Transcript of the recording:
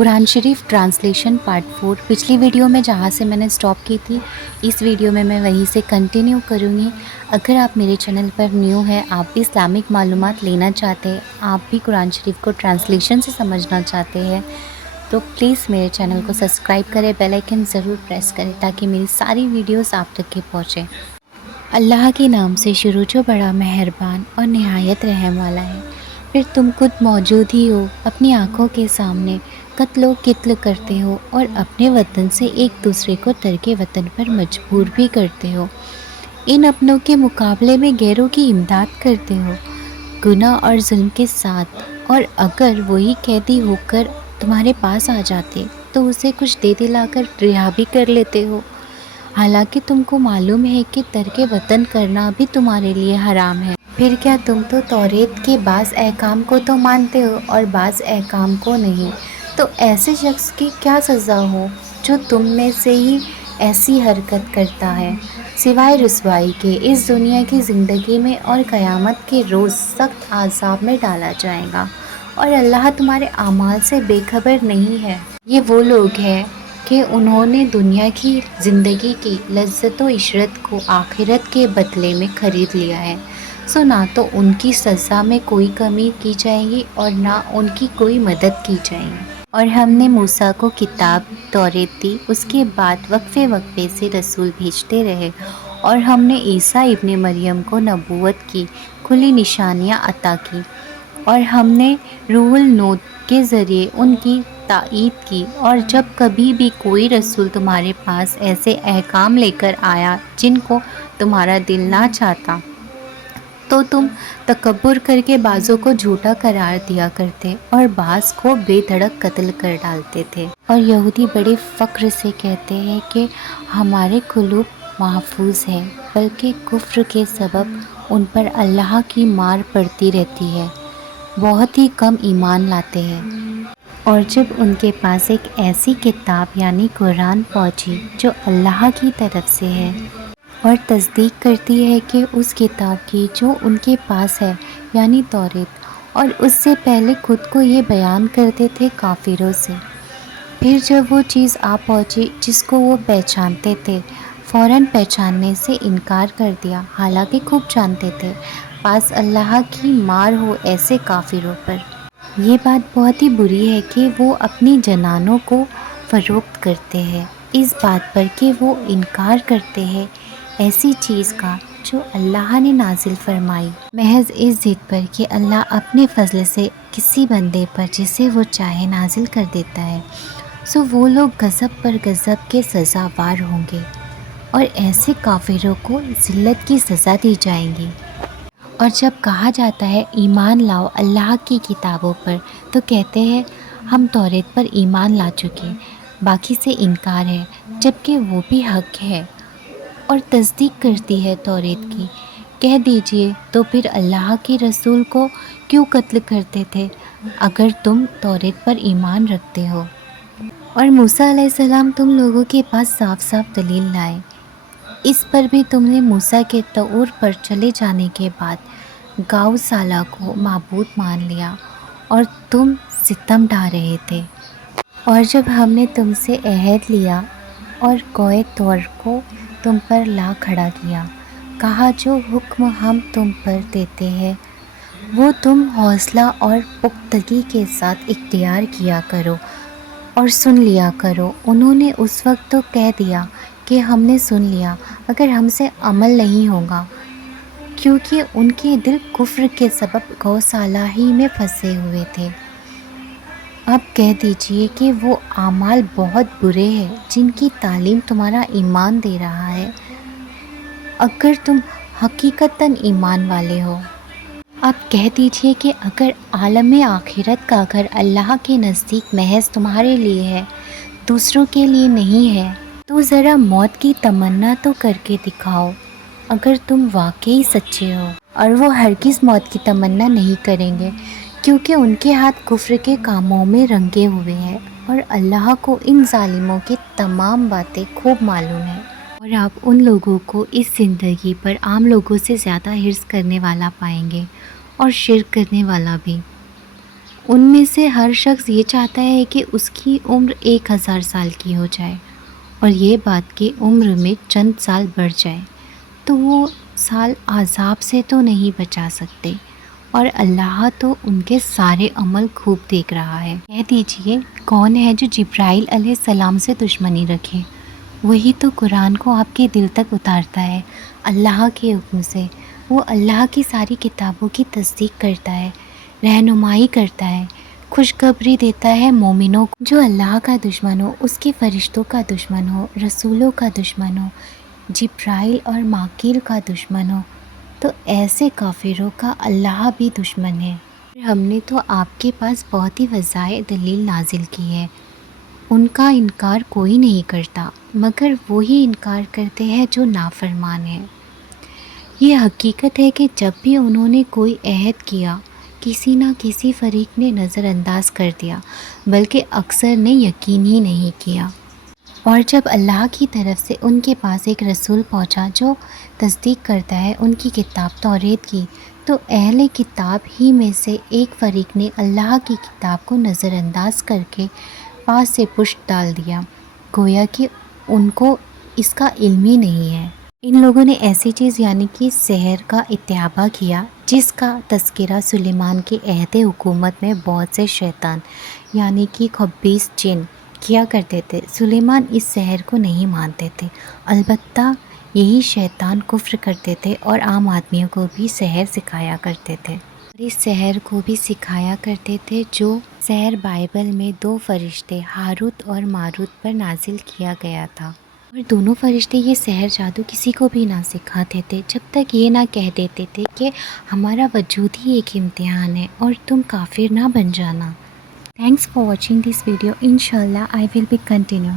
قرآن شریف translation part 4 پچھلی video میں جہاں سے میں نے سٹاپ کی تھی، اس ویڈیو میں وہیں سے کنٹینیو کروں گی۔ اگر آپ میرے چینل پر نیو ہے، آپ بھی اسلامک معلومات لینا چاہتے ہیں، آپ بھی قرآن شریف کو ٹرانسلیشن سے سمجھنا چاہتے ہیں، تو پلیز میرے چینل کو سبسکرائب کریں، بیل آئیکن ضرور پریس کریں تاکہ میری ساری ویڈیوز آپ تک کے پہنچیں۔ اللہ کے نام سے شروع جو بڑا مہربان اور نہایت رحم والا ہے۔ پھر تم خود موجود ہی ہو، اپنی آنکھوں کے سامنے قتل و قتل کرتے ہو اور اپنے وطن سے ایک دوسرے کو ترک وطن پر مجبور بھی کرتے ہو۔ ان اپنوں کے مقابلے میں غیروں کی امداد کرتے ہو گناہ اور ظلم کے ساتھ، اور اگر وہی قیدی ہو کر تمہارے پاس آ جاتے تو اسے کچھ دے دلا کر رہا بھی کر لیتے ہو، حالانکہ تم کو معلوم ہے کہ ترک وطن کرنا بھی تمہارے لیے حرام ہے۔ پھر کیا تم تو توریت کے بعض احکام کو تو مانتے ہو اور بعض احکام کو نہیں؟ تو ایسے شخص کی کیا سزا ہو جو تم میں سے ہی ایسی حرکت کرتا ہے؟ سوائے رسوائی کے اس دنیا کی زندگی میں اور قیامت کے روز سخت عذاب میں ڈالا جائے گا، اور اللہ تمہارے اعمال سے بے خبر نہیں ہے۔ یہ وہ لوگ ہیں کہ انہوں نے دنیا کی زندگی کی لذت و عشرت کو آخرت کے بدلے میں خرید لیا ہے، سو نہ تو ان کی سزا میں کوئی کمی کی جائے گی اور نہ ان کی کوئی مدد کی جائے گی۔ اور ہم نے موسیٰ کو کتاب توریت دی، اس کے بعد وقفے وقفے سے رسول بھیجتے رہے، اور ہم نے عیسیٰ ابن مریم کو نبوت کی کھلی نشانیاں عطا کی، اور ہم نے روح النود کے ذریعے ان کی تائید کی۔ اور جب کبھی بھی کوئی رسول تمہارے پاس ایسے احکام لے کر آیا جن کو تمہارا دل نہ چاہتا، تو تم تکبر کر کے بعضوں کو جھوٹا قرار دیا کرتے اور بعض کو بے دھڑک قتل کر ڈالتے تھے۔ اور یہودی بڑے فخر سے کہتے ہیں کہ ہمارے قلوب محفوظ ہیں، بلکہ کفر کے سبب ان پر اللہ کی مار پڑتی رہتی ہے، بہت ہی کم ایمان لاتے ہیں۔ اور جب ان کے پاس ایک ایسی کتاب یعنی قرآن پہنچی جو اللہ کی طرف سے ہے اور تصدیق کرتی ہے کہ اس کتاب کی جو ان کے پاس ہے یعنی توریت، اور اس سے پہلے خود کو یہ بیان کرتے تھے کافروں سے، پھر جب وہ چیز آ پہنچی جس کو وہ پہچانتے تھے، فوراً پہچاننے سے انکار کر دیا، حالانکہ خوب جانتے تھے، پاس اللہ کی مار ہو ایسے کافروں پر۔ یہ بات بہت ہی بری ہے کہ وہ اپنی جنانوں کو فروخت کرتے ہیں اس بات پر کہ وہ انکار کرتے ہیں ایسی چیز کا جو اللہ نے نازل فرمائی، محض اس ضد پر کہ اللہ اپنے فضل سے کسی بندے پر جسے وہ چاہے نازل کر دیتا ہے، سو وہ لوگ غضب پر غضب کے سزاوار ہوں گے، اور ایسے کافروں کو ذلت کی سزا دی جائے گی۔ اور جب کہا جاتا ہے ایمان لاؤ اللہ کی کتابوں پر، تو کہتے ہیں ہم توریت پر ایمان لا چکے، باقی سے انکار ہے، جبکہ وہ بھی حق ہے اور تصدیق کرتی ہے توریت کی۔ کہہ دیجئے تو پھر اللہ کے رسول کو کیوں قتل کرتے تھے اگر تم توریت پر ایمان رکھتے ہو؟ اور موسیٰ علیہ السلام تم لوگوں کے پاس صاف صاف دلیل لائے، اس پر بھی تم نے موسیٰ کے طور پر چلے جانے کے بعد گاؤ سالہ کو معبود مان لیا اور تم ستم ڈھا رہے تھے۔ اور جب ہم نے تم سے عہد لیا اور کوہ طور کو تم پر لا کھڑا کیا، کہا جو حکم ہم تم پر دیتے ہیں وہ تم حوصلہ اور پختگی کے ساتھ اختیار کیا کرو اور سن لیا کرو۔ انہوں نے اس وقت تو کہہ دیا کہ ہم نے سن لیا، اگر ہم سے عمل نہیں ہوگا، کیونکہ ان کے دل کفر کے سبب گوسالہ ہی میں پھنسے ہوئے تھے۔ اب کہہ دیجئے کہ وہ اعمال بہت برے ہیں جن کی تعلیم تمہارا ایمان دے رہا ہے، اگر تم حقیقتاً ایمان والے ہو۔ اب کہہ دیجئے کہ اگر عالم آخرت کا گھر اللہ کے نزدیک محض تمہارے لیے ہے، دوسروں کے لیے نہیں ہے، تو ذرا موت کی تمنا تو کر کے دکھاؤ اگر تم واقعی سچے ہو۔ اور وہ ہرگز موت کی تمنا نہیں کریں گے، کیونکہ ان کے ہاتھ کفر کے کاموں میں رنگے ہوئے ہیں، اور اللہ کو ان ظالموں کی تمام باتیں خوب معلوم ہیں۔ اور آپ ان لوگوں کو اس زندگی پر عام لوگوں سے زیادہ حرص کرنے والا پائیں گے، اور شرک کرنے والا بھی۔ ان میں سے ہر شخص یہ چاہتا ہے کہ اس کی عمر 1000 سال کی ہو جائے اور یہ بات کہ عمر میں چند سال بڑھ جائے تو وہ سال عذاب سے تو نہیں بچا سکتے، اور اللہ تو ان کے سارے عمل خوب دیکھ رہا ہے۔ کہہ دیجئے کون ہے جو جبرائیل علیہ السلام سے دشمنی رکھے؟ وہی تو قرآن کو آپ کے دل تک اتارتا ہے اللہ کے حکم سے۔ وہ اللہ کی ساری کتابوں کی تصدیق کرتا ہے، رہنمائی کرتا ہے، خوشخبری دیتا ہے مومنوں کو۔ جو اللہ کا دشمن ہو، اس کے فرشتوں کا دشمن ہو، رسولوں کا دشمن ہو، جبرائیل اور ماکیل کا دشمن ہو، تو ایسے کافروں کا اللہ بھی دشمن ہے۔ ہم نے تو آپ کے پاس بہت ہی واضح دلیل نازل کی ہے، ان کا انکار کوئی نہیں کرتا، مگر وہی انکار کرتے ہیں جو نافرمان ہیں۔ یہ حقیقت ہے کہ جب بھی انہوں نے کوئی عہد کیا، کسی نہ کسی فریق نے نظر انداز کر دیا، بلکہ اکثر نے یقین ہی نہیں کیا۔ اور جب اللہ کی طرف سے ان کے پاس ایک رسول پہنچا جو تصدیق کرتا ہے ان کی کتاب توریت کی، تو اہل کتاب ہی میں سے ایک فریق نے اللہ کی کتاب کو نظر انداز کر کے پاس سے پشت ڈال دیا، گویا کہ ان کو اس کا علم ہی نہیں ہے۔ ان لوگوں نے ایسی چیز یعنی کہ سحر کا اتباع کیا جس کا تذکرہ سلیمان کے عہد حکومت میں بہت سے شیطان یعنی کہ خبیث جن کیا کرتے تھے۔ سلیمان اس سحر کو نہیں مانتے تھے، البتہ یہی شیطان کفر کرتے تھے اور عام آدمیوں کو بھی سحر سکھایا کرتے تھے۔ اور اس سحر کو بھی سکھایا کرتے تھے جو سحر بائبل میں 2 فرشتے ہاروت اور ماروت پر نازل کیا گیا تھا، اور دونوں فرشتے یہ سحر جادو کسی کو بھی نہ سکھاتے تھے جب تک یہ نہ کہہ دیتے تھے کہ ہمارا وجود ہی ایک امتحان ہے اور تم کافر نہ بن جانا۔ Thanks for watching this video. Inshallah, I will be continue.